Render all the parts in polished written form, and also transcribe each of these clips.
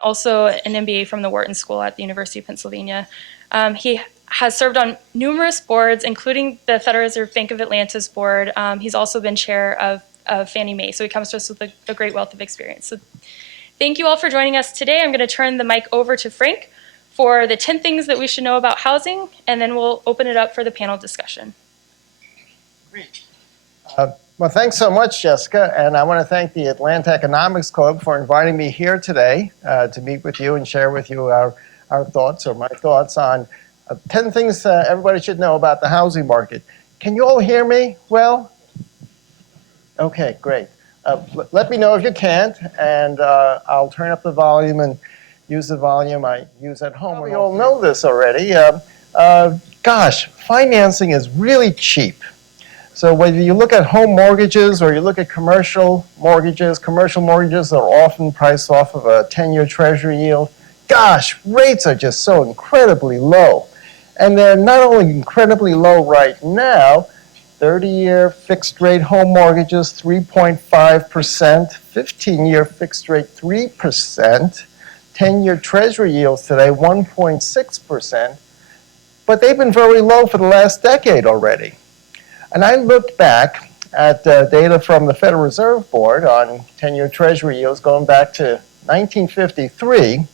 also an MBA from the Wharton School at the University of Pennsylvania. He has served on numerous boards, including the Federal Reserve Bank of Atlanta's board. He's also been chair of Fannie Mae, so he comes to us with a great wealth of experience. So thank you all for joining us today. I'm going to turn the mic over to Frank for the 10 things that we should know about housing, and then we'll open it up for the panel discussion. Great. Well, thanks so much, Jessica, and I want to thank the Atlanta Economics Club for inviting me here today to meet with you and share with you our thoughts, or my thoughts on 10 things everybody should know about the housing market. Can you all hear me well? Okay, great. Let me know if you can't, and I'll turn up the volume and use the volume I use at home. We all know this already. Gosh, financing is really cheap. So whether you look at home mortgages or you look at commercial mortgages are often priced off of a 10-year Treasury yield. Gosh, rates are just so incredibly low. And they're not only incredibly low right now, 30-year fixed-rate home mortgages, 3.5%, 15-year fixed-rate, 3%, 10-year Treasury yields today, 1.6%. But they've been very low for the last decade already. And I looked back at data from the Federal Reserve Board on 10-year Treasury yields going back to 1953.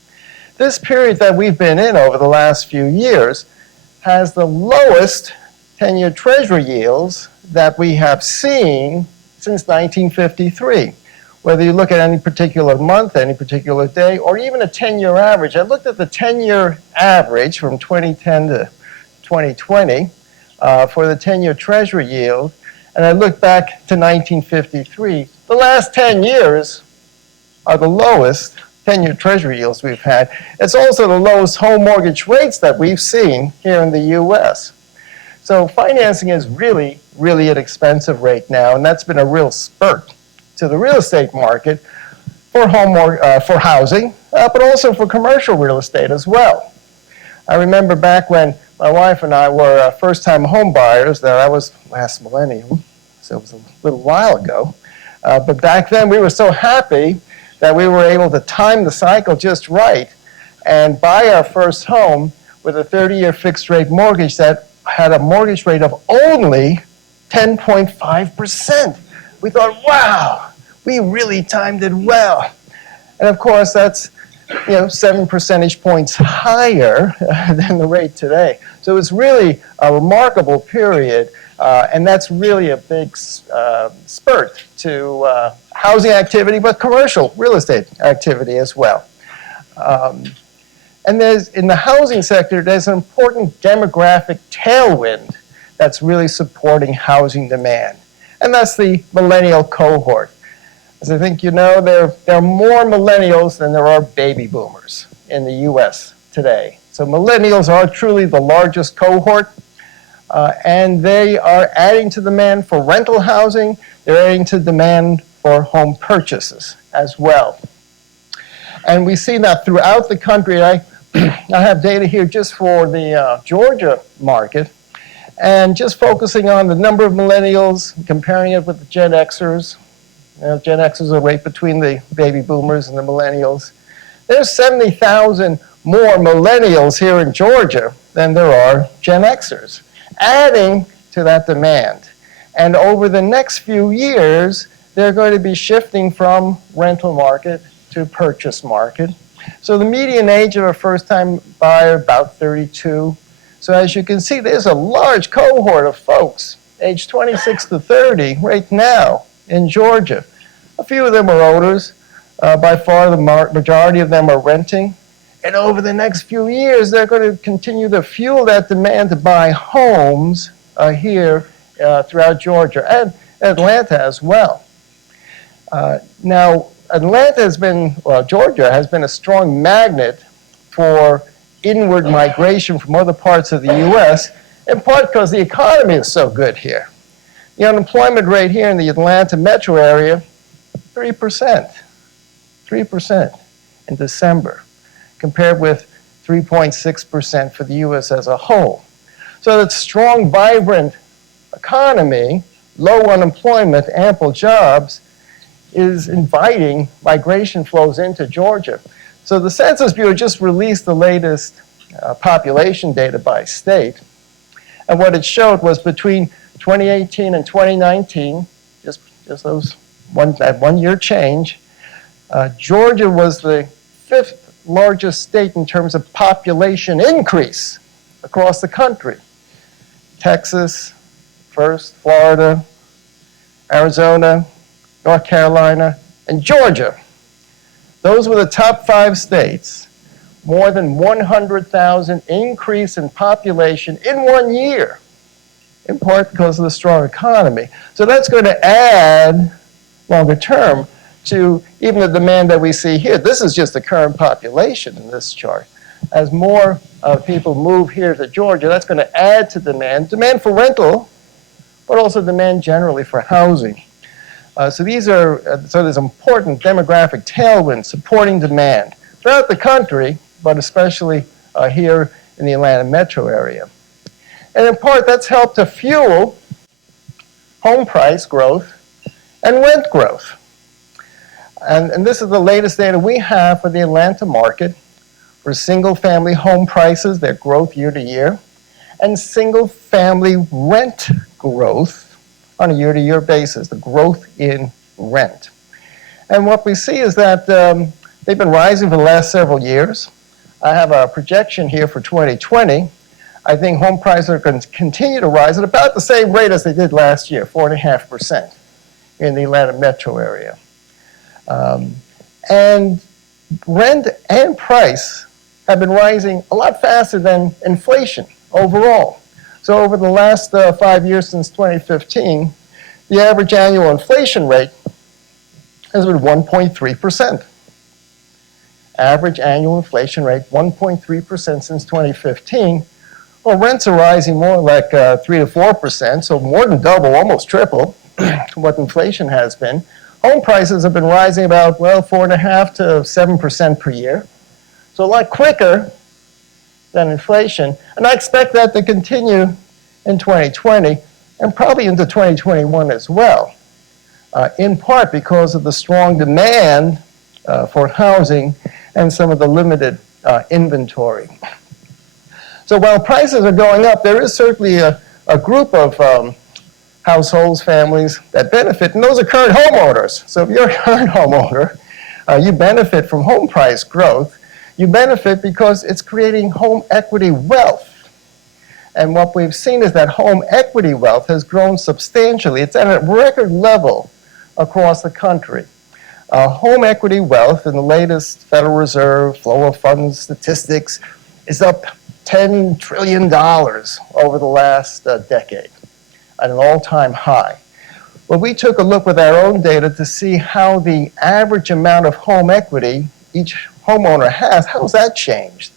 This period that we've been in over the last few years has the lowest 10-year Treasury yields that we have seen since 1953. Whether you look at any particular month, any particular day, or even a 10-year average. I looked at the 10-year average from 2010 to 2020 for the 10-year Treasury yield, and I looked back to 1953. The last 10 years are the lowest 10-year Treasury yields we've had. It's also the lowest home mortgage rates that we've seen here in the U.S. So financing is really, really an expensive rate now, and that's been a real spurt to the real estate market for housing, but also for commercial real estate as well. I remember back when my wife and I were first-time home buyers. That was last millennium, so it was a little while ago. But back then, we were so happy that we were able to time the cycle just right and buy our first home with a 30-year fixed-rate mortgage that had a mortgage rate of only 10.5%. We thought, wow, we really timed it well. And of course, that's 7 percentage points higher than the rate today. So it's really a remarkable period, and that's really a big spurt to housing activity, but commercial real estate activity as well. And in the housing sector, there's an important demographic tailwind that's really supporting housing demand, and that's the millennial cohort. As I think you know, there are more millennials than there are baby boomers in the U.S. today. So millennials are truly the largest cohort, and they are adding to demand for rental housing. They're adding to demand for home purchases as well. And we see that throughout the country. I have data here just for the Georgia market, and just focusing on the number of millennials, comparing it with the Gen Xers. Gen Xers are right between the baby boomers and the millennials. There's 70,000 more millennials here in Georgia than there are Gen Xers, adding to that demand. And over the next few years, they're going to be shifting from rental market to purchase market. So the median age of a first-time buyer, about 32. So as you can see, there's a large cohort of folks, age 26 to 30, right now in Georgia. A few of them are owners. By far, the majority of them are renting. And over the next few years, they're going to continue to fuel that demand to buy homes here throughout Georgia and Atlanta as well. Now, Georgia has been a strong magnet for inward migration from other parts of the U.S., in part because the economy is so good here. The unemployment rate here in the Atlanta metro area, 3%. 3% in December, compared with 3.6% for the U.S. as a whole. So that strong, vibrant economy, low unemployment, ample jobs, is inviting migration flows into Georgia. So the Census Bureau just released the latest population data by state. And what it showed was between 2018 and 2019, just that 1 year change, Georgia was the 5th largest state in terms of population increase across the country. Texas, first, Florida, Arizona, North Carolina, and Georgia. Those were the top 5 states. More than 100,000 increase in population in 1 year, in part because of the strong economy. So that's going to add, longer term, to even the demand that we see here. This is just the current population in this chart. As more people move here to Georgia, that's going to add to demand for rental, but also demand generally for housing. So there's important demographic tailwinds supporting demand throughout the country, but especially here in the Atlanta metro area. And in part, that's helped to fuel home price growth and rent growth. And this is the latest data we have for the Atlanta market for single-family home prices, their growth year to year, and single-family rent growth on a year-to-year basis, the growth in rent. And what we see is that they've been rising for the last several years. I have a projection here for 2020. I think home prices are going to continue to rise at about the same rate as they did last year, 4.5% in the Atlanta metro area. And rent and price have been rising a lot faster than inflation overall. So over the last 5 years since 2015, the average annual inflation rate has been 1.3%. Average annual inflation rate, 1.3% since 2015. Well, rents are rising more like 3 to 4%, so more than double, almost triple what inflation has been. Home prices have been rising about, 4.5% to 7% per year. So a lot quicker than inflation. And I expect that to continue in 2020 and probably into 2021 as well, in part because of the strong demand for housing and some of the limited inventory. So while prices are going up, there is certainly a group of households, families that benefit, and those are current homeowners. So if you're a current homeowner, you benefit from home price growth. You benefit because it's creating home equity wealth. And what we've seen is that home equity wealth has grown substantially. It's at a record level across the country. Home equity wealth in the latest Federal Reserve flow of funds statistics is up $10 trillion over the last decade, at an all-time high. Well, we took a look with our own data to see how the average amount of home equity each homeowner has, how's that changed?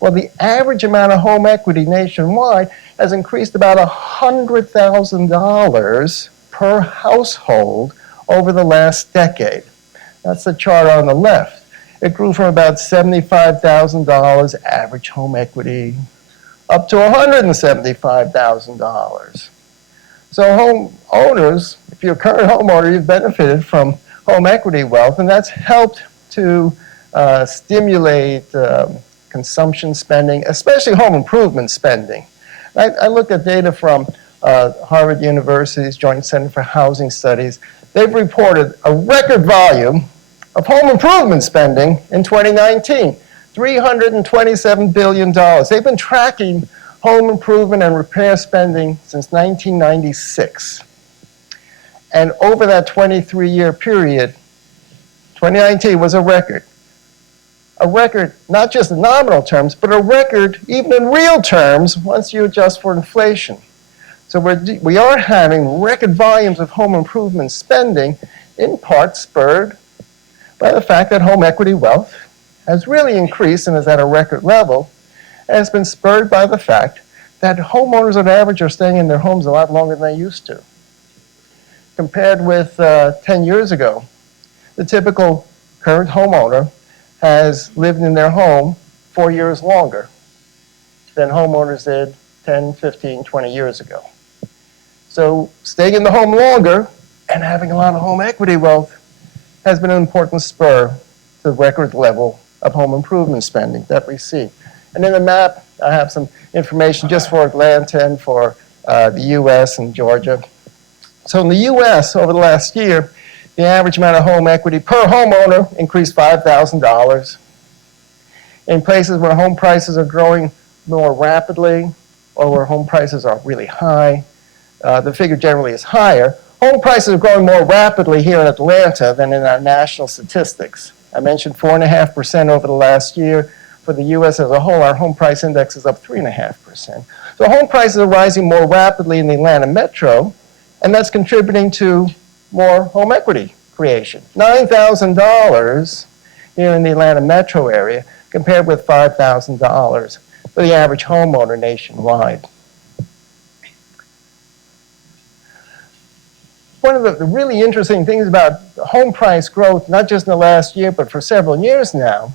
Well, the average amount of home equity nationwide has increased about $100,000 per household over the last decade. That's the chart on the left. It grew from about $75,000 average home equity up to $175,000. So homeowners, if you're a current homeowner, you've benefited from home equity wealth, and that's helped to stimulate consumption spending, especially home improvement spending. I look at data from Harvard University's Joint Center for Housing Studies. They've reported a record volume of home improvement spending in 2019, $327 billion. They've been tracking home improvement and repair spending since 1996. And over that 23-year period, 2019 was a record. A record, not just in nominal terms, but a record even in real terms once you adjust for inflation. So we are having record volumes of home improvement spending, in part spurred by the fact that home equity wealth has really increased and is at a record level, and it's been spurred by the fact that homeowners on average are staying in their homes a lot longer than they used to. Compared with 10 years ago, the typical current homeowner has lived in their home 4 years longer than homeowners did 10, 15, 20 years ago. So staying in the home longer and having a lot of home equity wealth has been an important spur to record level of home improvement spending that we see. And in the map, I have some information just for Atlanta and for the U.S. and Georgia. So in the U.S., over the last year, the average amount of home equity per homeowner increased $5,000. In places where home prices are growing more rapidly or where home prices are really high, the figure generally is higher. Home prices are growing more rapidly here in Atlanta than in our national statistics. I mentioned 4.5% over the last year. For the U.S. as a whole, our home price index is up 3.5%. So home prices are rising more rapidly in the Atlanta metro, and that's contributing to more home equity creation. $9,000 here in the Atlanta metro area compared with $5,000 for the average homeowner nationwide. One of the really interesting things about home price growth, not just in the last year, but for several years now,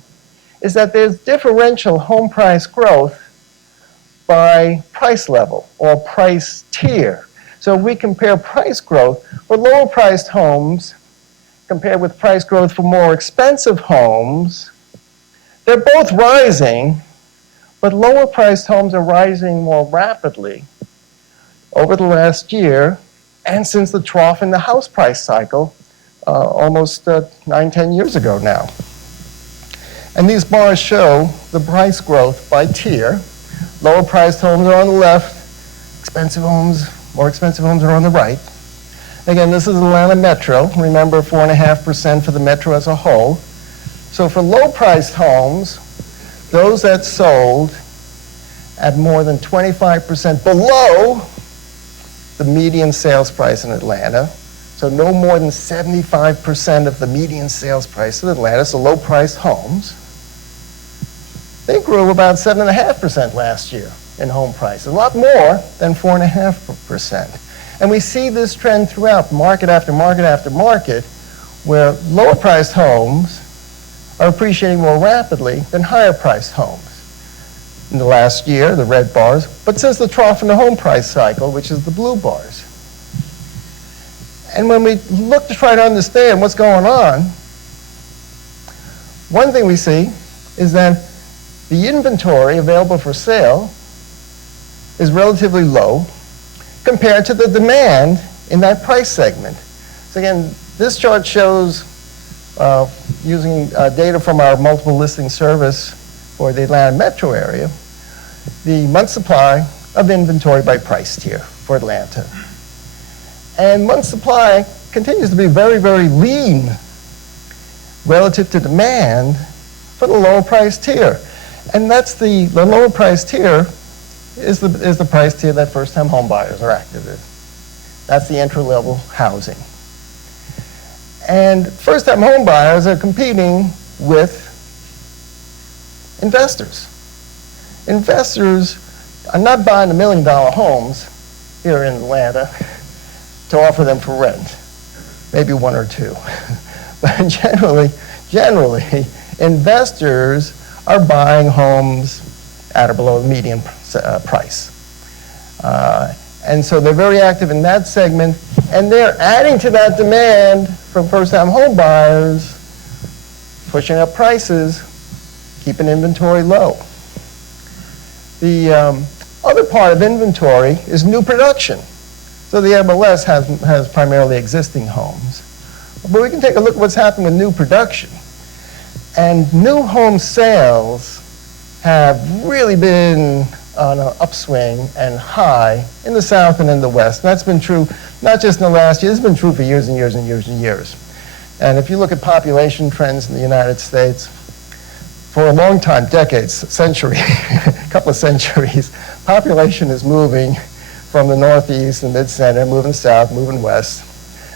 is that there's differential home price growth by price level or price tier. So we compare price growth for lower priced homes compared with price growth for more expensive homes. They're both rising, but lower priced homes are rising more rapidly over the last year and since the trough in the house price cycle almost 9-10 years ago now. And these bars show the price growth by tier. Lower priced homes are on the left, more expensive homes are on the right. Again, this is Atlanta Metro. Remember, 4.5% for the metro as a whole. So for low priced homes, those that sold at more than 25% below the median sales price in Atlanta, so no more than 75% of the median sales price in Atlanta, so low priced homes, they grew about 7.5% last year in home prices, a lot more than 4.5%. And we see this trend throughout market after market after market, where lower priced homes are appreciating more rapidly than higher priced homes. In the last year, the red bars, but since the trough in the home price cycle, which is the blue bars. And when we look to try to understand what's going on, one thing we see is that the inventory available for sale is relatively low compared to the demand in that price segment. So again, this chart shows, using data from our multiple listing service for the Atlanta metro area, the month supply of inventory by price tier for Atlanta. And month supply continues to be very, very lean relative to demand for the lower price tier. And that's the lower price tier is the price tier that first-time home buyers are active in. That's the entry-level housing. And first-time home buyers are competing with investors. Investors are not buying $1 million homes here in Atlanta to offer them for rent, maybe one or two. But generally, investors are buying homes at or below the median price. And so they're very active in that segment, and they're adding to that demand from first-time home buyers, pushing up prices, keeping inventory low. The other part of inventory is new production. So the MLS has primarily existing homes. But we can take a look at what's happening with new production. And new home sales have really been on an upswing and high in the South and in the West. And that's been true not just in the last year, it's been true for years and years and years and years. And if you look at population trends in the United States, for a long time, decades, century, a couple of centuries, population is moving from the Northeast and Mid-Center, moving south, moving west.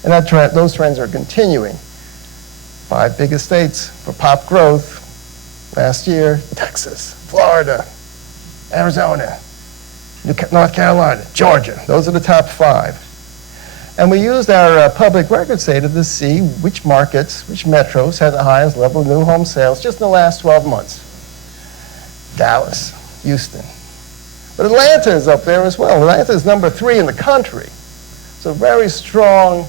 And those trends are continuing. 5 biggest states for pop growth last year: Texas, Florida, Arizona, North Carolina, Georgia. Those are the top 5. And we used our public records data to see which markets, which metros had the highest level of new home sales just in the last 12 months. Dallas, Houston. But Atlanta is up there as well. Atlanta is number 3 in the country. So very strong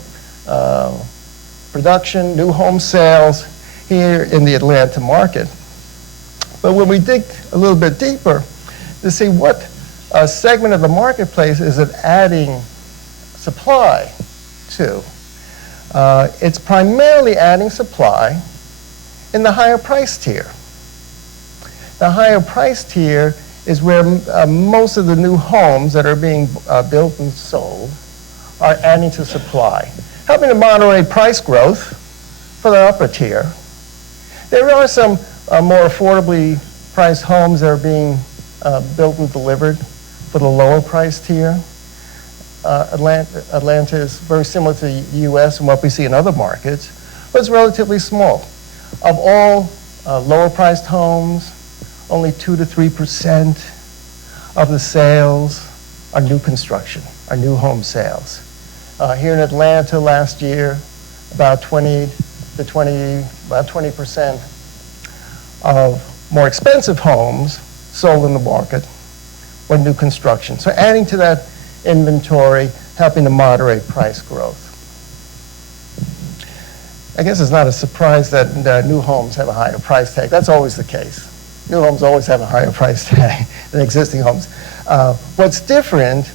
production, new home sales here in the Atlanta market. But when we dig a little bit deeper to see what segment of the marketplace is it adding supply to, it's primarily adding supply in the higher price tier. The higher price tier is where most of the new homes that are being built and sold are adding to supply, helping to moderate price growth for the upper tier. There are some more affordably priced homes that are being built and delivered for the lower price tier. Atlanta is very similar to the U.S. and what we see in other markets, but it's relatively small. Of all lower priced homes, only 2 to 3% of the sales are new construction, are new home sales. Here in Atlanta last year, about 20% of more expensive homes sold in the market were new construction. So adding to that inventory, helping to moderate price growth. I guess it's not a surprise that new homes have a higher price tag. That's always the case. New homes always have a higher price tag than existing homes. What's different,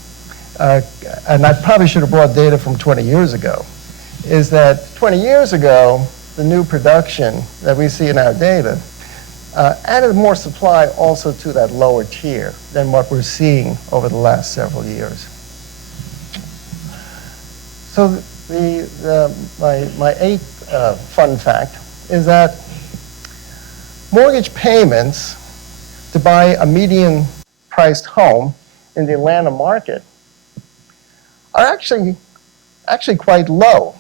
and I probably should have brought data from 20 years ago, is that 20 years ago, the new production that we see in our data added more supply also to that lower tier than what we're seeing over the last several years. So my eighth fun fact is that mortgage payments to buy a median-priced home in the Atlanta market are actually quite low,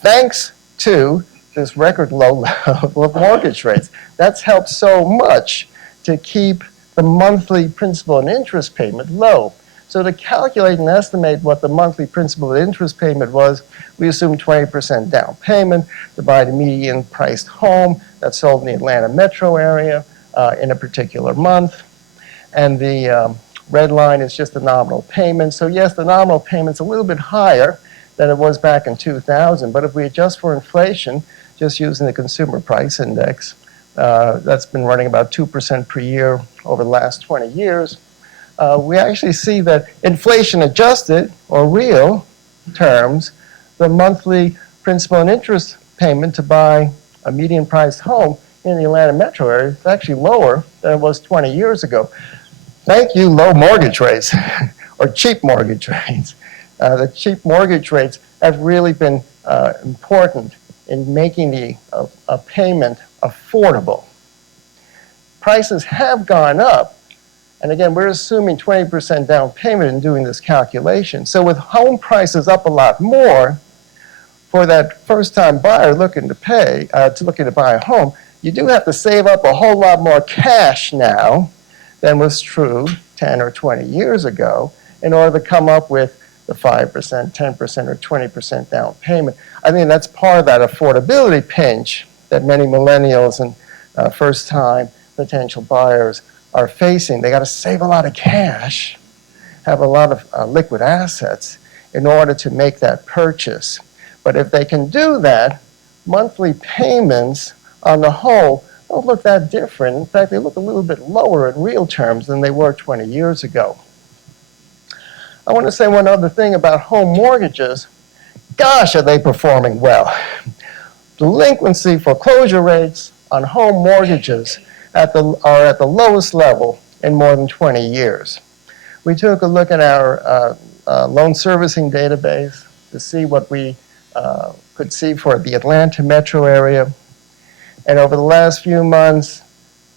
thanks to this record low level of mortgage rates. That's helped so much to keep the monthly principal and interest payment low. So to calculate and estimate what the monthly principal and interest payment was, we assumed 20% down payment to buy the median-priced home that's sold in the Atlanta metro area in a particular month. And the red line is just the nominal payment. So yes, the nominal payment's a little bit higher than it was back in 2000, but if we adjust for inflation, just using the consumer price index, that's been running about 2% per year over the last 20 years, we actually see that inflation adjusted, or real terms, the monthly principal and interest payment to buy a median-priced home in the Atlanta metro area is actually lower than it was 20 years ago. Thank you, low mortgage rates, or cheap mortgage rates. The cheap mortgage rates have really been important in making a payment affordable. Prices have gone up, and again, we're assuming 20% down payment in doing this calculation. So with home prices up a lot more, for that first-time buyer looking to buy a home, you do have to save up a whole lot more cash now than was true 10 or 20 years ago in order to come up with the 5%, 10%, or 20% down payment. I think that's part of that affordability pinch that many millennials and first-time potential buyers are facing. They got to save a lot of cash, have a lot of liquid assets in order to make that purchase. But if they can do that, monthly payments on the whole don't look that different. In fact, they look a little bit lower in real terms than they were 20 years ago. I want to say one other thing about home mortgages. Gosh, are they performing well. Delinquency foreclosure rates on home mortgages are at the lowest level in more than 20 years. We took a look at our loan servicing database to see what we could see for the Atlanta metro area. And over the last few months,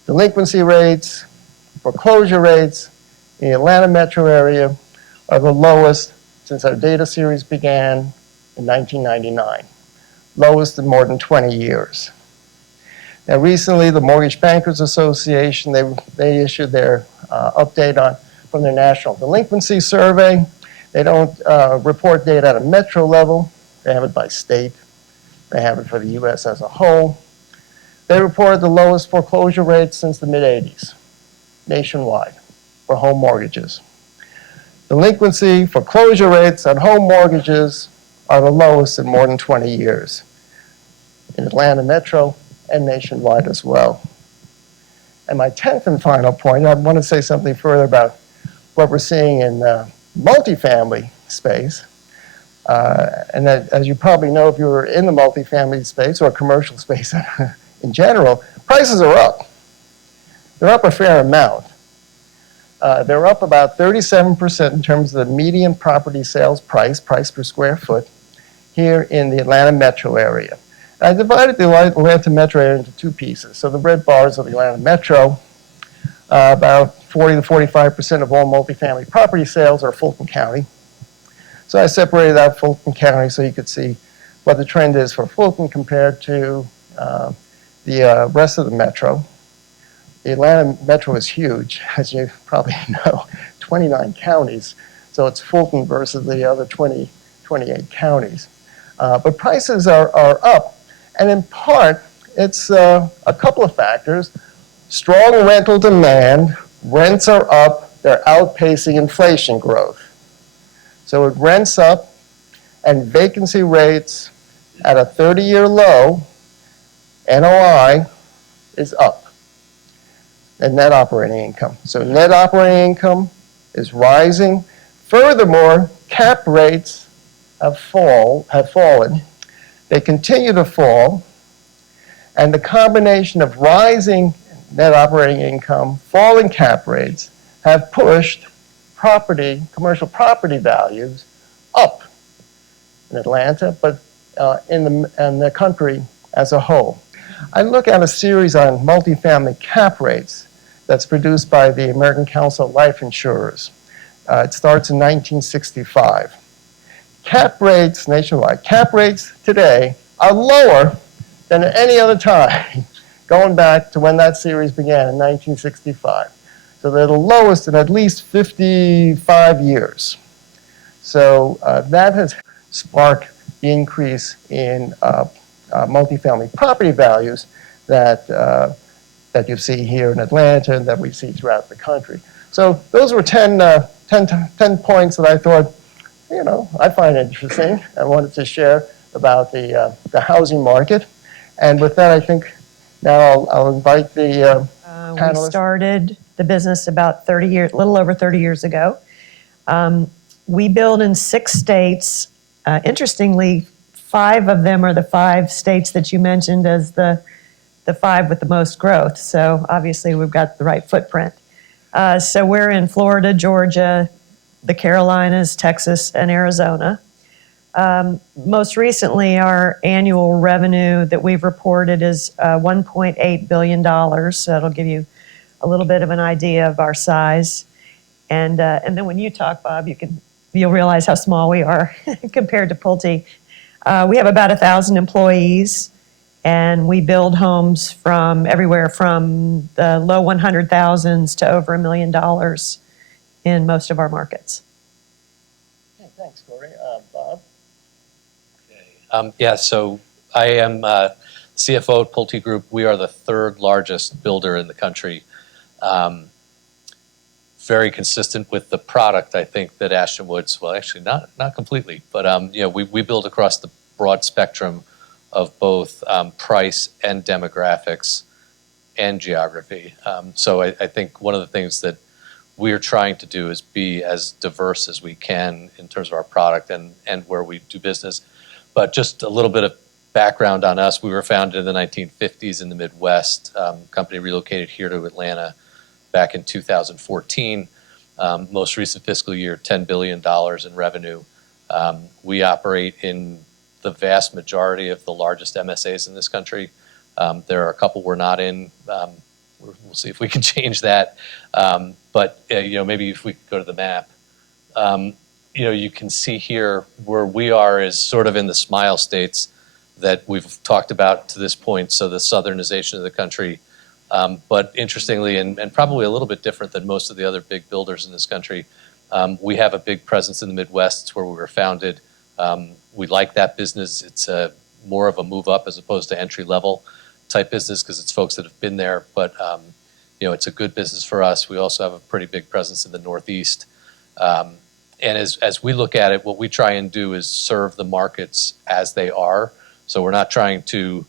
delinquency rates, foreclosure rates in the Atlanta metro area are the lowest since our data series began in 1999. Lowest in more than 20 years. Now recently, the Mortgage Bankers Association, they issued their update from their National Delinquency Survey. They don't report data at a metro level. They have it by state. They have it for the U.S. as a whole. They reported the lowest foreclosure rates since the mid-'80s, nationwide, for home mortgages. Delinquency foreclosure rates on home mortgages are the lowest in more than 20 years, in Atlanta metro and nationwide as well. And my 10th and final point, I want to say something further about what we're seeing in multifamily space. And that, as you probably know, if you're in the multifamily space or commercial space in general, prices are up. They're up a fair amount. They're up about 37% in terms of the median property sales price per square foot, here in the Atlanta metro area. I divided the Atlanta metro area into two pieces. So the red bars are the Atlanta metro. About 40 to 45% of all multifamily property sales are Fulton County. So I separated out Fulton County so you could see what the trend is for Fulton compared to the rest of the metro. The Atlanta metro is huge, as you probably know, 29 counties. So it's Fulton versus the other 28 counties. But prices are up, and in part, it's a couple of factors. Strong rental demand, rents are up, they're outpacing inflation growth. So it rents up, and vacancy rates at a 30-year low, NOI is up, and net operating income. So net operating income is rising. Furthermore, cap rates have fallen. They continue to fall, and the combination of rising net operating income, falling cap rates, have pushed commercial property values up in Atlanta, but in the country as a whole. I look at a series on multifamily cap rates that's produced by the American Council of Life Insurers. It starts in 1965. Cap rates nationwide, cap rates today are lower than at any other time, going back to when that series began in 1965. So they're the lowest in at least 55 years. So that has sparked the increase in multifamily property values that you see here in Atlanta and that we see throughout the country. So those were 10 points that I thought, I find interesting. I wanted to share about the housing market. And with that, I think now I'll invite the panelists. We started the business about 30 years, a little over 30 years ago. We build in 6 states. Interestingly, 5 of them are the 5 states that you mentioned as the 5 with the most growth. So obviously we've got the right footprint. So we're in Florida, Georgia, the Carolinas, Texas, and Arizona. Most recently, our annual revenue that we've reported is $1.8 billion. So that'll give you a little bit of an idea of our size. And then when you talk, Bob, you'll realize how small we are compared to Pulte. We have about 1,000 employees, and we build homes from everywhere from the low 100,000s to over $1 million in most of our markets. Okay, thanks, Cory. Bob? So I am CFO at PulteGroup. We are the 3rd largest builder in the country. Very consistent with the product, I think, that Ashton Woods, well, actually not completely, but we build across the broad spectrum of both price and demographics and geography. So I think one of the things that we're trying to do is be as diverse as we can in terms of our product and where we do business. But just a little bit of background on us. We were founded in the 1950s in the Midwest. Company relocated here to Atlanta back in 2014. Most recent fiscal year, $10 billion in revenue. We operate in the vast majority of the largest MSAs in this country. There are a couple we're not in. We'll see if we can change that. But maybe if we could go to the map. You can see here where we are is sort of in the smile states that we've talked about to this point, so the southernization of the country. But interestingly, and probably a little bit different than most of the other big builders in this country, we have a big presence in the Midwest. It's where we were founded. We like that business. It's more of a move up as opposed to entry level type business because it's folks that have been there. But it's a good business for us. We also have a pretty big presence in the Northeast. And as we look at it, what we try and do is serve the markets as they are. So we're not trying to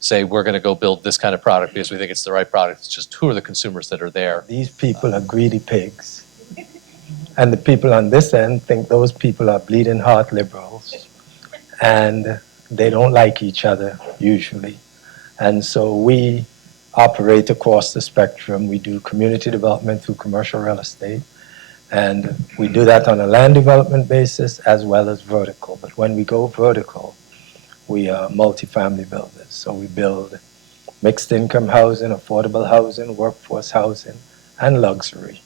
say we're going to go build this kind of product because we think it's the right product. It's just who are the consumers that are there. These people are greedy pigs. And the people on this end think those people are bleeding heart liberals. And they don't like each other, usually. And so we operate across the spectrum. We do community development through commercial real estate. And we do that on a land development basis as well as vertical. But when we go vertical, we are multifamily builders. So we build mixed income housing, affordable housing, workforce housing, and luxury.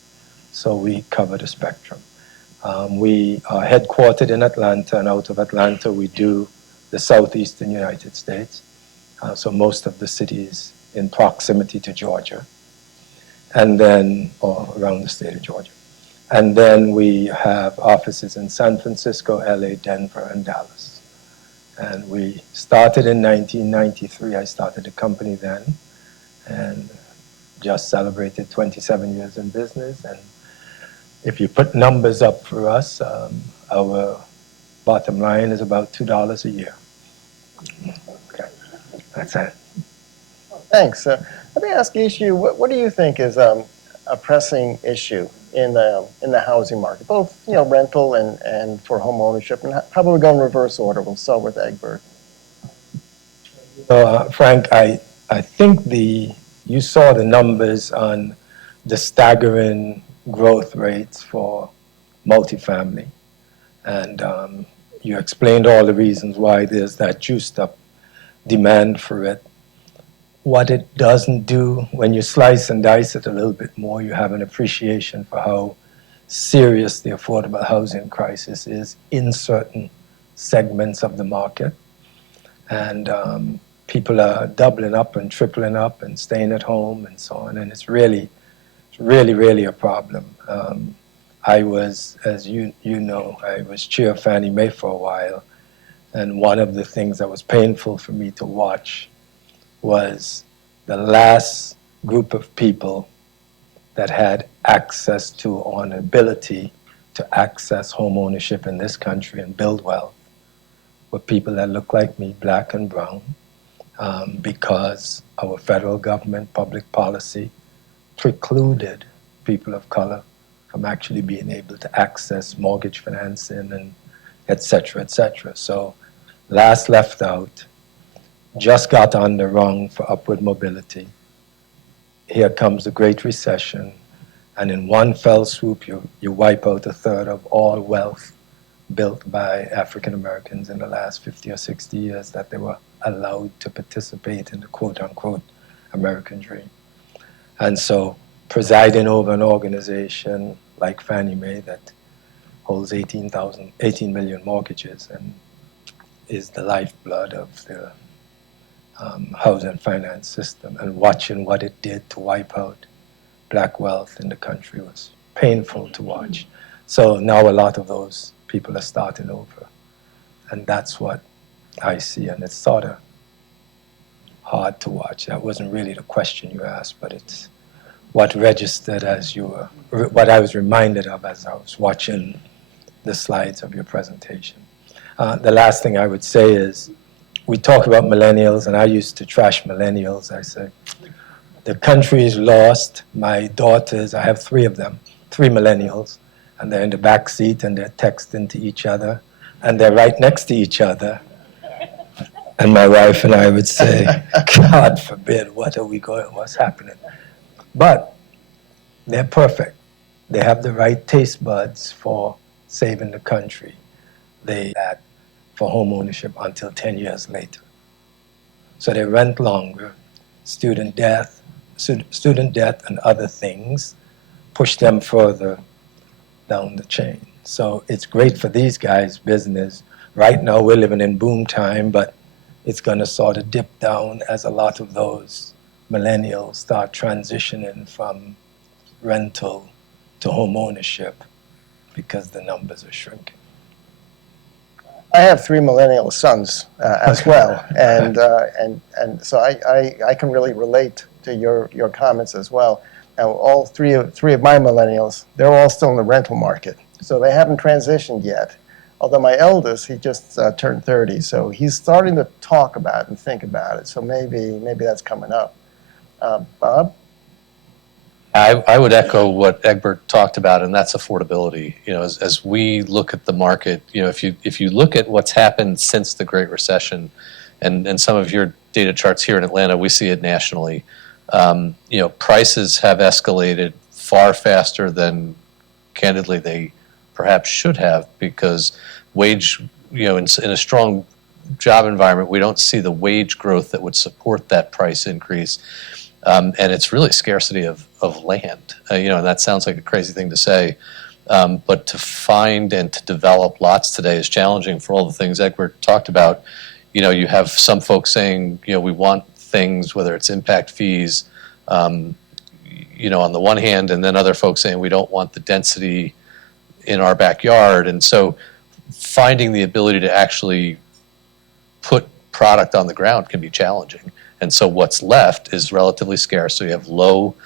So we cover the spectrum. We are headquartered in Atlanta, and out of Atlanta we do the southeastern United States. So most of the cities in proximity to Georgia, and then, or around the state of Georgia. And then we have offices in San Francisco, LA, Denver, and Dallas. And we started in 1993. I started the company then, and just celebrated 27 years in business. And if you put numbers up for us, our bottom line is about $2 a year. Okay, that's it. Thanks. Let me ask issue. What do you think is a pressing issue in the housing market, both rental and for home ownership? And how about we go in reverse order? We'll start with Egbert. Frank, I think you saw the numbers on the staggering growth rates for multifamily, and you explained all the reasons why there's that juiced up demand for it. What it doesn't do, when you slice and dice it a little bit more, you have an appreciation for how serious the affordable housing crisis is in certain segments of the market. And people are doubling up and tripling up and staying at home and so on. And it's really a problem. I was, as you know, I was chair of Fannie Mae for a while. And one of the things that was painful for me to watch was the last group of people that had access to or an ability to access home ownership in this country and build wealth were people that looked like me, black and brown, because our federal government public policy precluded people of color from actually being able to access mortgage financing and et cetera, et cetera. So last left out, just got on the rung for upward mobility. Here comes the Great Recession, and in one fell swoop, you wipe out a third of all wealth built by African Americans in the last 50 or 60 years that they were allowed to participate in the quote-unquote American dream. And so presiding over an organization like Fannie Mae that holds 18 million mortgages and is the lifeblood of the housing finance system, and watching what it did to wipe out black wealth in the country was painful to watch. So now a lot of those people are starting over. And that's what I see, and it's sort of hard to watch. That wasn't really the question you asked, but it's what registered as what I was reminded of as I was watching the slides of your presentation. The last thing I would say is, we talk about millennials, and I used to trash millennials. I say, the country is lost. My daughters, I have 3 of them, 3 millennials, and they're in the back seat and they're texting to each other, and they're right next to each other. And my wife and I would say, God forbid, what's happening? But they're perfect. They have the right taste buds for saving the country. For home ownership until 10 years later. So they rent longer. Student debt and other things push them further down the chain. So it's great for these guys' business. Right now we're living in boom time, but it's going to sort of dip down as a lot of those millennials start transitioning from rental to home ownership because the numbers are shrinking. I have 3 millennial sons as well, and so I can really relate to your comments as well. Now, all three of my millennials, they're all still in the rental market, so they haven't transitioned yet Although my eldest, he just turned 30, so he's starting to talk about it and think about it. So maybe that's coming up. Bob? I would echo what Egbert talked about, and that's affordability. As we look at the market, if you look at what's happened since the Great Recession, and some of your data charts here in Atlanta, we see it nationally. Prices have escalated far faster than, candidly, they perhaps should have, because wage, in a strong job environment, we don't see the wage growth that would support that price increase. And it's really scarcity of land. And that sounds like a crazy thing to say, but to find and to develop lots today is challenging for all the things Egbert talked about. You have some folks saying, we want things, whether it's impact fees, on the one hand, and then other folks saying we don't want the density in our backyard. And so finding the ability to actually put product on the ground can be challenging. And so what's left is relatively scarce. So you have low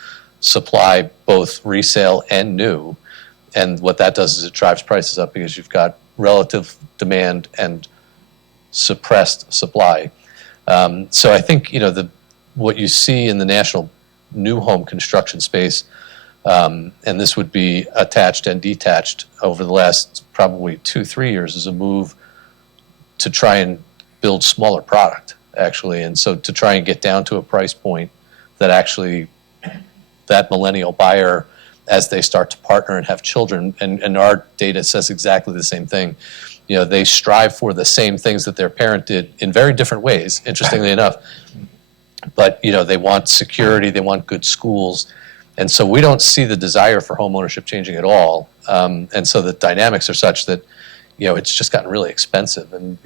supply, both resale and new. And what that does is it drives prices up because you've got relative demand and suppressed supply. So I think, what you see in the national new home construction space, and this would be attached and detached over the last probably 2-3 years, is a move to try and build smaller product, actually. And so to try and get down to a price point that actually that millennial buyer, as they start to partner and have children, and our data says exactly the same thing, they strive for the same things that their parent did in very different ways, interestingly enough. But, they want security, they want good schools. And so we don't see the desire for home ownership changing at all. And so the dynamics are such that, it's just gotten really expensive. And,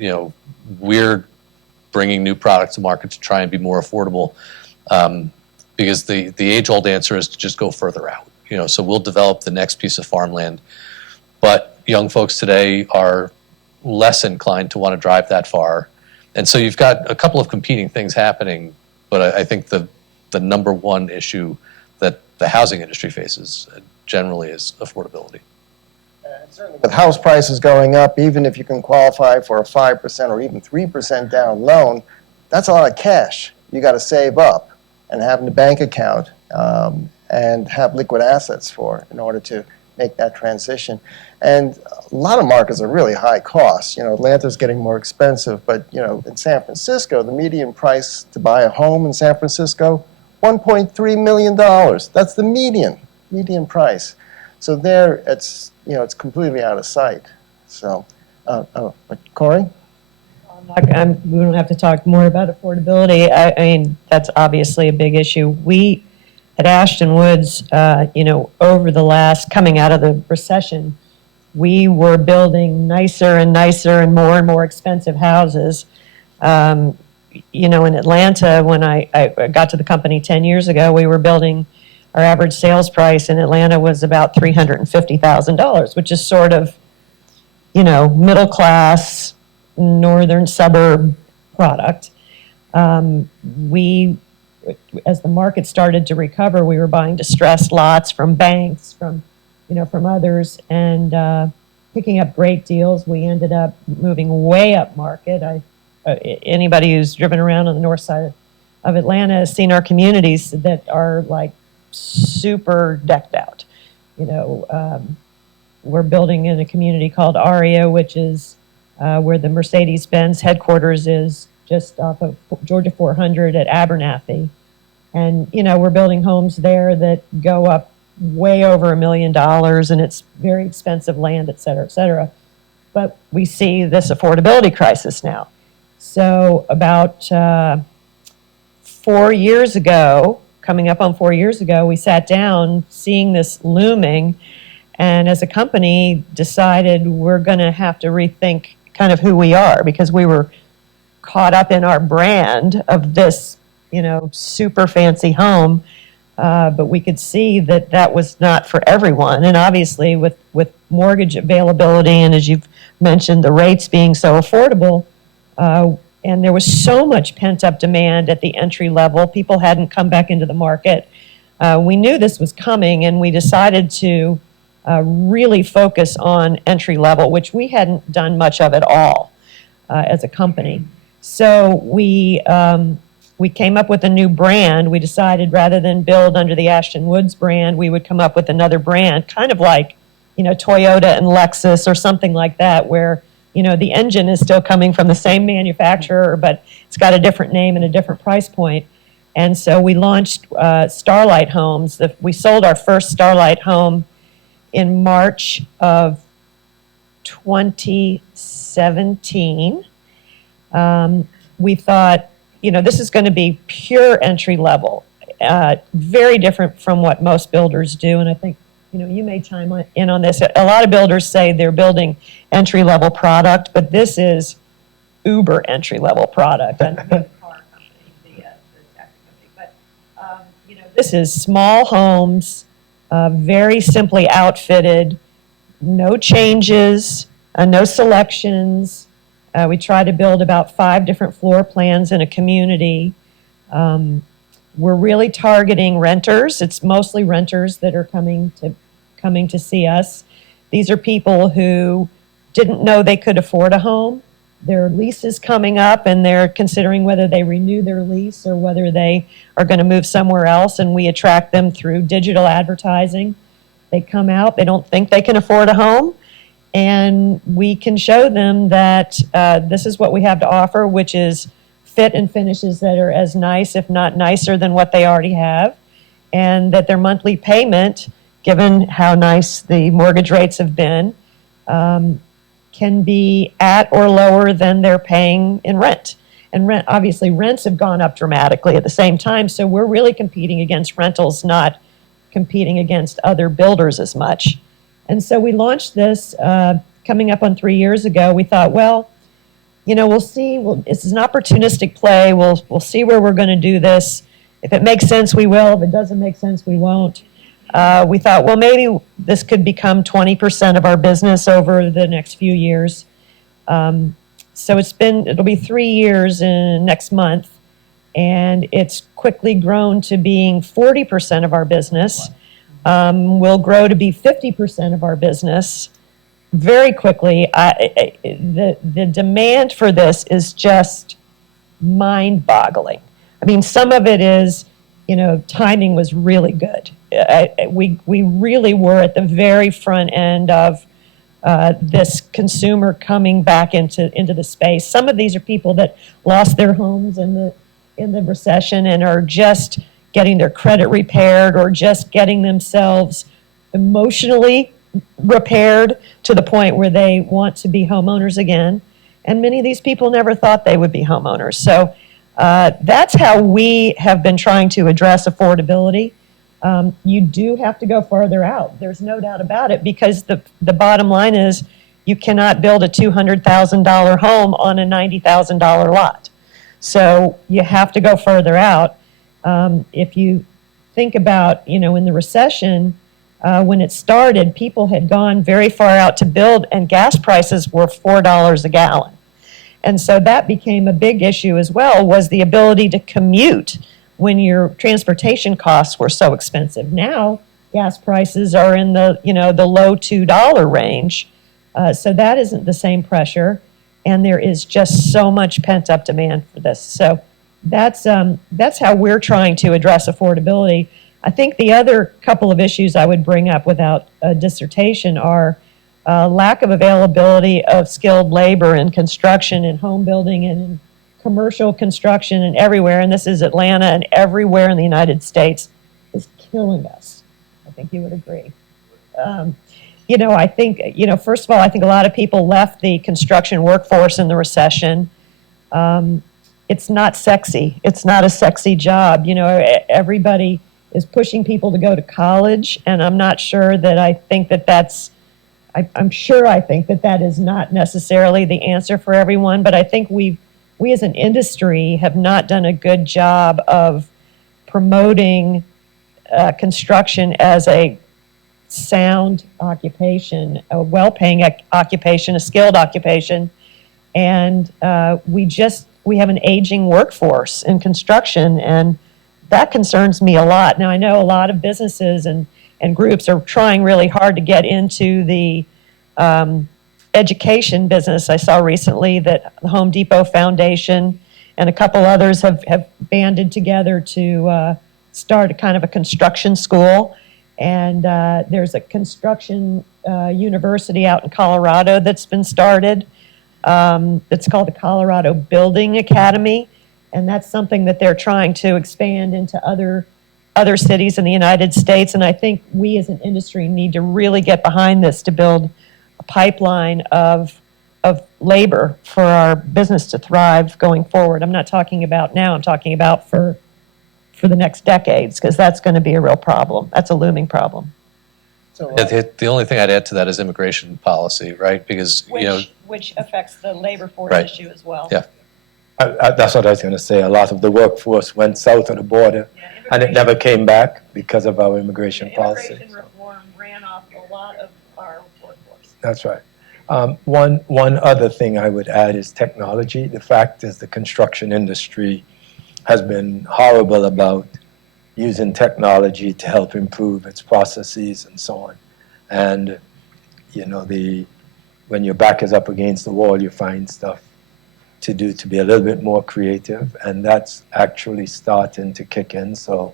we're bringing new products to market to try and be more affordable, because the age-old answer is to just go further out. So we'll develop the next piece of farmland. But young folks today are less inclined to want to drive that far. And so you've got a couple of competing things happening, but I think the number one issue that the housing industry faces generally is affordability. And certainly with house prices going up, even if you can qualify for a 5% or even 3% down loan, that's a lot of cash you got to save up and have in the bank account and have liquid assets for in order to make that transition. And a lot of markets are really high cost. Atlanta's getting more expensive, but in San Francisco, the median price to buy a home in San Francisco, $1.3 million. That's the median price. So there, it's completely out of sight. So, Cory? We don't have to talk more about affordability. I mean, that's obviously a big issue. We at Ashton Woods, over the last, coming out of the recession, we were building nicer and nicer and more expensive houses. In Atlanta, when I got to the company 10 years ago, we were building, our average sales price in Atlanta was about $350,000, which is sort of, middle class, northern suburb product. As the market started to recover, we were buying distressed lots from banks, from others, and picking up great deals. We ended up moving way up market. Anybody who's driven around on the north side of Atlanta has seen our communities that are like super decked out. We're building in a community called Aria, which is where the Mercedes-Benz headquarters is, just off of Georgia 400 at Abernathy. And, we're building homes there that go up way over $1 million, and it's very expensive land, et cetera, et cetera. But we see this affordability crisis now. So about 4 years ago, coming up on 4 years ago, we sat down seeing this looming, and as a company decided we're going to have to rethink kind of who we are, because we were caught up in our brand of this, super fancy home, but we could see that that was not for everyone. And obviously with mortgage availability, and as you've mentioned, the rates being so affordable, and there was so much pent-up demand at the entry level, people hadn't come back into the market. We knew this was coming, and we decided to really focus on entry level, which we hadn't done much of at all as a company. So we came up with a new brand. We decided rather than build under the Ashton Woods brand, we would come up with another brand, kind of like, Toyota and Lexus or something like that, where, the engine is still coming from the same manufacturer, but it's got a different name and a different price point. And so we launched Starlight Homes. We sold our first Starlight home in March of 2017. We thought, this is going to be pure entry level, very different from what most builders do. And I think, you may chime in on this. A lot of builders say they're building entry level product, but this is uber entry level product. And the car company, the tech company. But, this is small homes, very simply outfitted, no changes, no selections. We try to build about 5 different floor plans in a community. We're really targeting renters. It's mostly renters that are coming to see us. These are people who didn't know they could afford a home. Their lease is coming up and they're considering whether they renew their lease or whether they are going to move somewhere else, and we attract them through digital advertising. They come out, they don't think they can afford a home, and we can show them that this is what we have to offer, which is fit and finishes that are as nice, if not nicer, than what they already have, and that their monthly payment, given how nice the mortgage rates have been, can be at or lower than they're paying in rent. And obviously rents have gone up dramatically at the same time, so we're really competing against rentals, not competing against other builders as much. And so we launched this coming up on 3 years ago. We thought, well, we'll see. This is an opportunistic play. We'll see where we're going to do this. If it makes sense, we will. If it doesn't make sense, we won't. We thought, well, maybe this could become 20% of our business over the next few years. So it'll be 3 years next month, and it's quickly grown to being 40% of our business. Will grow to be 50% of our business very quickly. The demand for this is just mind-boggling. I mean, some of it is, timing was really good. We really were at the very front end of this consumer coming back into the space. Some of these are people that lost their homes in the recession and are just getting their credit repaired or just getting themselves emotionally repaired to the point where they want to be homeowners again. And many of these people never thought they would be homeowners. So that's how we have been trying to address affordability. You do have to go farther out. There's no doubt about it, because the bottom line is you cannot build a $200,000 home on a $90,000 lot. So you have to go further out. If you think about, in the recession, when it started, people had gone very far out to build, and gas prices were $4 a gallon. And so that became a big issue as well, was the ability to commute when your transportation costs were so expensive. Now, gas prices are in the low $2 range. So that isn't the same pressure, and there is just so much pent-up demand for this. So that's how we're trying to address affordability. I think the other couple of issues I would bring up without a dissertation are lack of availability of skilled labor in construction and home building and in commercial construction and everywhere, and this is Atlanta and everywhere in the United States, is killing us. I think you would agree. I think, first of all, I think a lot of people left the construction workforce in the recession. It's not sexy. It's not a sexy job. Everybody is pushing people to go to college, and I'm not sure that I think that that's, I'm sure I think that that is not necessarily the answer for everyone, but I think we as an industry have not done a good job of promoting construction as a sound occupation, a well-paying occupation, a skilled occupation, and we have an aging workforce in construction, and that concerns me a lot. Now, I know a lot of businesses and and groups are trying really hard to get into the education business. I saw recently that the Home Depot Foundation and a couple others have banded together to start a kind of a construction school. And there's a construction university out in Colorado that's been started. It's called the Colorado Building Academy. And that's something that they're trying to expand into other cities in the United States. And I think we as an industry need to really get behind this to build a pipeline of labor for our business to thrive going forward. I'm not talking about now, I'm talking about for the next decades, because that's going to be a real problem. That's a looming problem. So, The only thing I'd add to that is immigration policy, right? Because, Which affects the labor force Right. issue as well. Yeah. That's what I was going to say. A lot of the workforce went south of the border, and it never came back because of our immigration policy. Immigration reform ran off a lot of our workforce. That's right. One other thing I would add is technology. The fact is the construction industry has been horrible about using technology to help improve its processes and so on. And, when your back is up against the wall, you find stuff to do to be a little bit more creative, and that's actually starting to kick in. So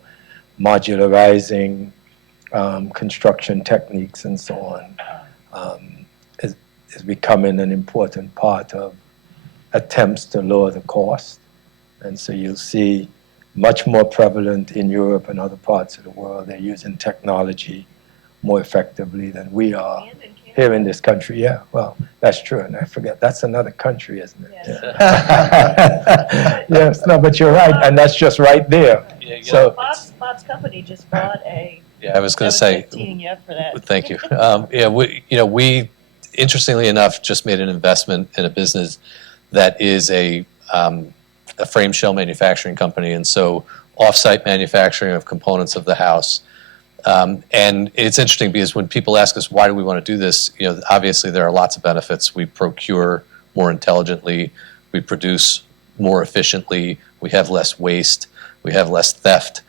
modularizing construction techniques and so on is becoming an important part of attempts to lower the cost. And so you'll see much more prevalent in Europe and other parts of the world. They're using technology more effectively than we are here in this country. Yeah, well, that's true. And I forget, that's another country, isn't it? Yes. Yeah. Yes, no, but you're right. And that's just right there. So Bob's company just bought a. I was going to say, teeing you up for that. thank you. We interestingly enough just made an investment in a business that is a frame shell manufacturing company, and so off-site manufacturing of components of the house. And it's interesting because when people ask us why do we want to do this, obviously there are lots of benefits. We procure more intelligently, we produce more efficiently, we have less waste, we have less theft.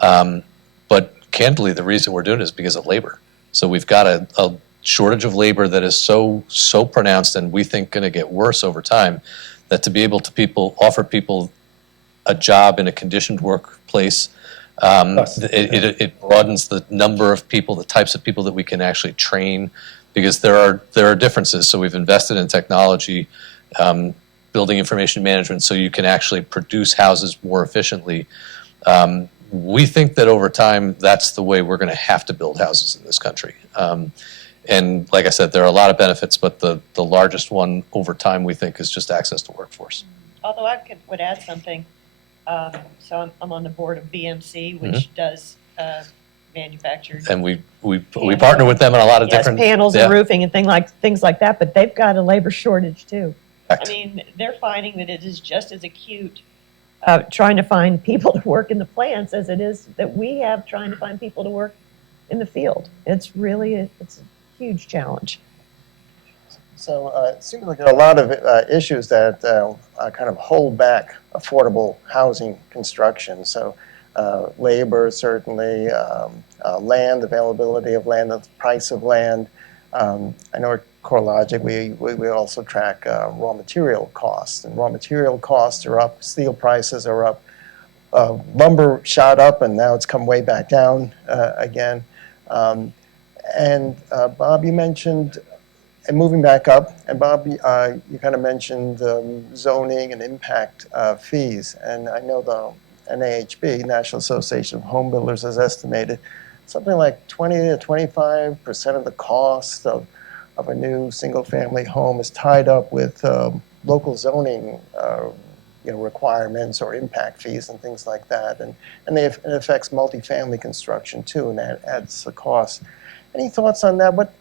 But candidly, the reason we're doing it is because of labor. So we've got a shortage of labor that is so pronounced, and we think going to get worse over time, that to be able to offer people a job in a conditioned workplace, it broadens the number of people, the types of people that we can actually train, because there are differences. So we've invested in technology, building information management, so you can actually produce houses more efficiently. We think that over time, that's the way we're going to have to build houses in this country. And like I said, there are a lot of benefits, but the largest one over time, we think, is just access to workforce. Although I would add something. So I'm on the board of BMC, which does manufacture. And we partner with them on a lot of different panels and roofing and things like that. But they've got a labor shortage too. Correct. I mean, they're finding that it is just as acute trying to find people to work in the plants as it is that we have trying to find people to work in the field. It's a huge challenge. So it seems like there are a lot of issues that kind of hold back affordable housing construction. So labor, certainly, land, availability of land, the price of land. I know at Corelogic, we also track raw material costs, and raw material costs are up, steel prices are up, lumber shot up, and now it's come way back down again. And Bob, you mentioned, and moving back up, and Bob, you kind of mentioned zoning and impact fees, and I know the NAHB, National Association of Home Builders, has estimated something like 20 to 25% of the cost of a new single-family home is tied up with local zoning requirements or impact fees and things like that, and it affects multifamily construction too, and that adds the cost. Any thoughts on that? What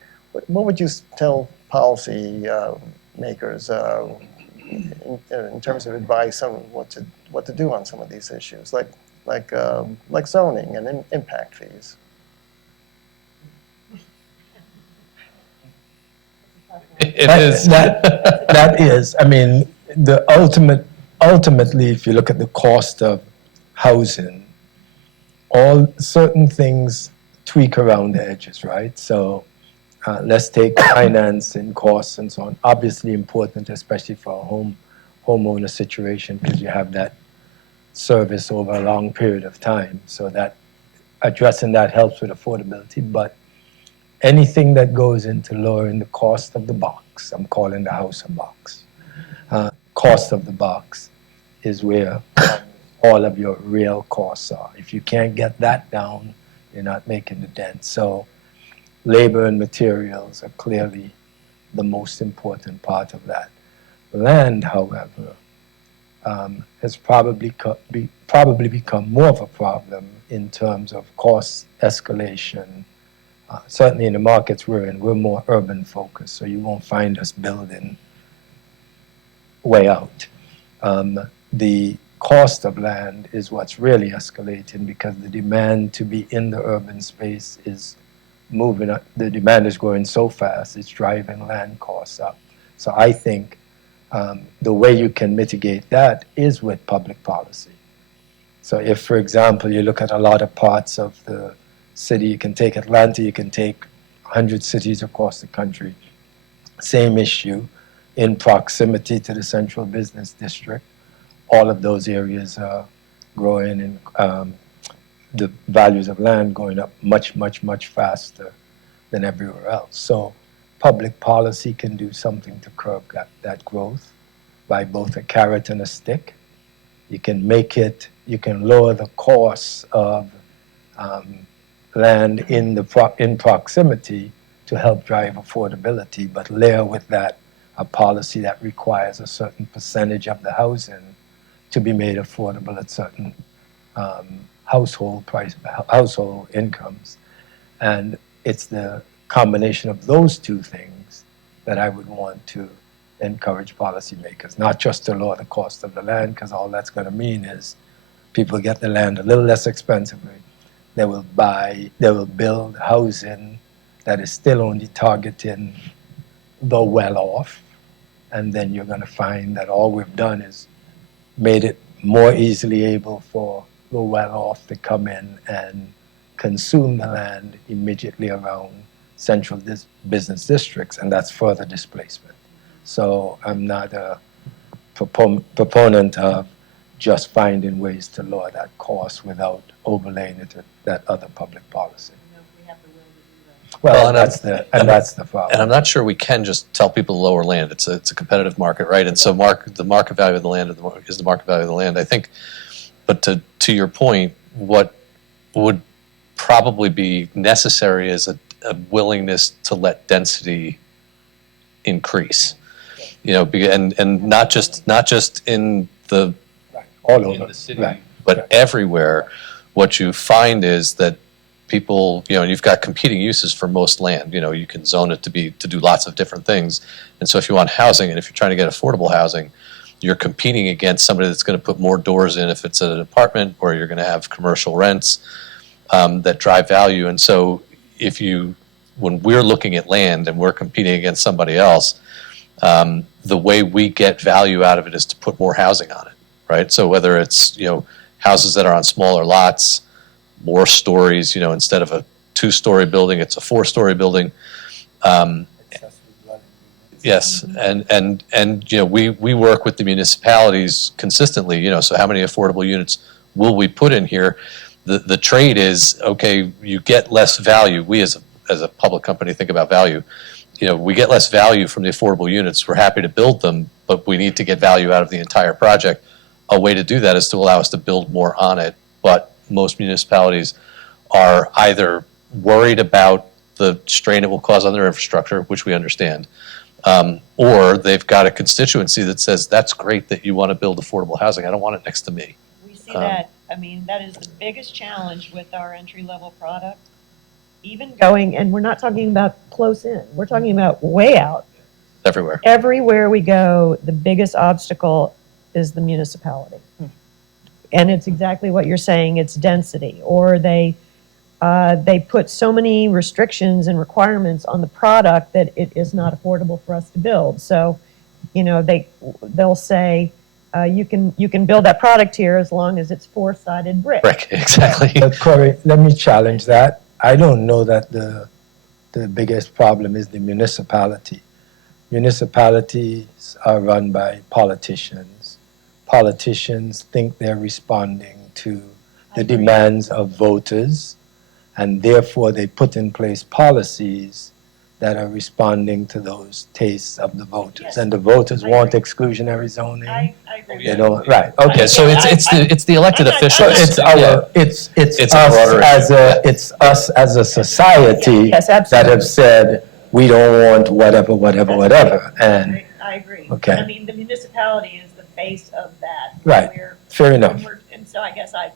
would you tell policy makers in terms of advice on what to do on some of these issues, like zoning and impact fees? It is. That is. I mean, ultimately, if you look at the cost of housing, all certain things tweak around the edges, right? So let's take finance and costs and so on. Obviously important, especially for a homeowner situation, because you have that service over a long period of time. So that addressing that helps with affordability. But anything that goes into lowering the cost of the box, I'm calling the house a box. Cost of the box is where all of your real costs are. If you can't get that down, you're not making the dent. So labor and materials are clearly the most important part of that. Land, however, has probably become more of a problem in terms of cost escalation. Certainly in the markets we're in, we're more urban focused, so you won't find us building way out. The cost of land is what's really escalating because the demand to be in the urban space is moving up. The demand is growing so fast, it's driving land costs up. So I think the way you can mitigate that is with public policy. So if, for example, you look at a lot of parts of the city, you can take Atlanta, you can take 100 cities across the country, same issue, in proximity to the central business district, all of those areas are growing and the values of land going up much, much, much faster than everywhere else. So public policy can do something to curb that growth by both a carrot and a stick. You can lower the costs of land in proximity to help drive affordability, but layer with that a policy that requires a certain percentage of the housing to be made affordable at certain household incomes. And it's the combination of those two things that I would want to encourage policymakers, not just to lower the cost of the land, because all that's going to mean is people get the land a little less expensively. They will build housing that is still only targeting the well-off, and then you're going to find that all we've done is made it more easily able for the well-off to come in and consume the land immediately around central business districts, and that's further displacement. So I'm not a proponent of just finding ways to lower that cost without overlaying it with that other public policy. Well, and that's the problem. And I'm not sure we can just tell people to lower land. It's a competitive market, right? And so the market value of the land is the market value of the land, I think. But to your point, what would probably be necessary is a willingness to let density increase. You know, and not just in the all over the city, but everywhere. What you find is that people, you know, you've got competing uses for most land. You know, you can zone it to do lots of different things. And so if you want housing, and if you're trying to get affordable housing, you're competing against somebody that's going to put more doors in if it's an apartment, or you're going to have commercial rents that drive value. And so when we're looking at land and we're competing against somebody else, the way we get value out of it is to put more housing on it, right? So whether it's, you know, houses that are on smaller lots, more stories, you know, instead of a 2-story building, it's a 4-story building. Yes, and you know, we work with the municipalities consistently, you know, so how many affordable units will we put in here? The trade is, okay, you get less value. We as a public company think about value. You know, we get less value from the affordable units. We're happy to build them, but we need to get value out of the entire project. A way to do that is to allow us to build more on it. But most municipalities are either worried about the strain it will cause on their infrastructure, which we understand, or they've got a constituency that says, that's great that you want to build affordable housing. I don't want it next to me. We see that. I mean, that is the biggest challenge with our entry-level product. Even going, and we're not talking about close in, we're talking about way out. Everywhere. Everywhere we go, the biggest obstacle is the municipality. And it's exactly what you're saying, it's density. Or they put so many restrictions and requirements on the product that it is not affordable for us to build. So, you know, they'll say, you can build that product here as long as it's 4-sided brick. Exactly. But Cory, let me challenge that. I don't know that the biggest problem is the municipality. Municipalities are run by politicians. Politicians think they're responding to the demands of voters, and therefore they put in place policies that are responding to those tastes of the voters. Yes. And the voters I want agree. exclusionary zoning. I agree. They don't, right, okay. Yeah, so it's the elected I'm not- So officials. it's our, it's It's a us broader as issue, yeah. it's us as a society Yes, that absolutely. have said, we don't want whatever, and, I agree. Okay. I mean, the municipality is the face of that. Right. We're- fair enough, And so I guess I.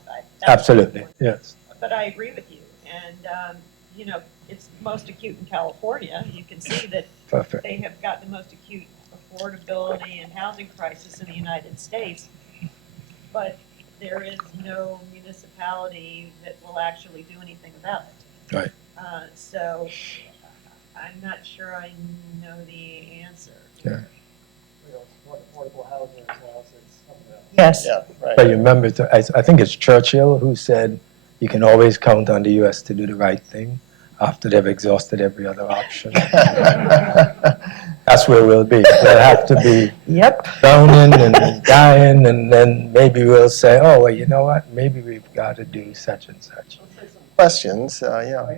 absolutely, yes. But I agree with you. And, you know, it's most acute in California. You can see that Perfect. they have got the most acute affordability and housing crisis in the United States. But there is no municipality that will actually do anything about it. Right. So I'm not sure I know the answer. Yeah. Affordable housing as well, so it's something else. Yes. Yeah, right. But you remember, I think it's Churchill who said, you can always count on the U.S. to do the right thing after they've exhausted every other option. That's where we'll be. We'll have to be Yep. drowning and dying, and then maybe we'll say, oh, well, you know what? Maybe we've got to do such and such. Questions, yeah.